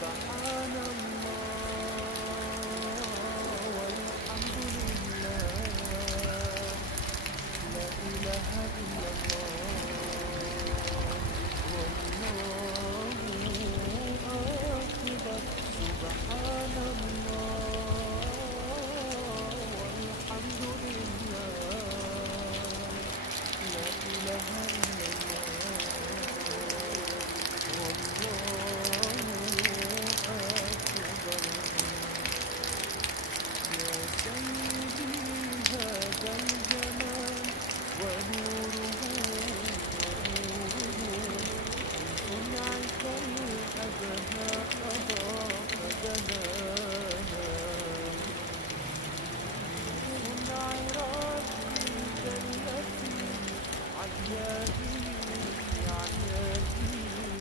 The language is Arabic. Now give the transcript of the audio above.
سبحان الله والحمد لله، لا إله إلا الله، والله أكبر. سبحان الله والحمد لله، لا إله إلا الله، والله أكبر. يا سيدي هذا الجمال ونوره ونوره من صنعك الأبهى أضاء.